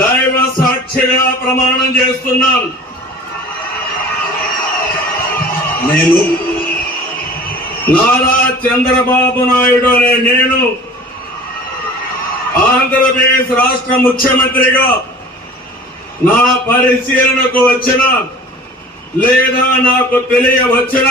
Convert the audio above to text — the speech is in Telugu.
దైవ సాక్షిగా ప్రమాణం చేస్తున్నాను నేను నారా చంద్రబాబు నాయుడు అనే నేను ఆంధ్రప్రదేశ్ రాష్ట్ర ముఖ్యమంత్రిగా నా పరిశీలనకు వచ్చిన లేదా నాకు తెలియవచ్చిన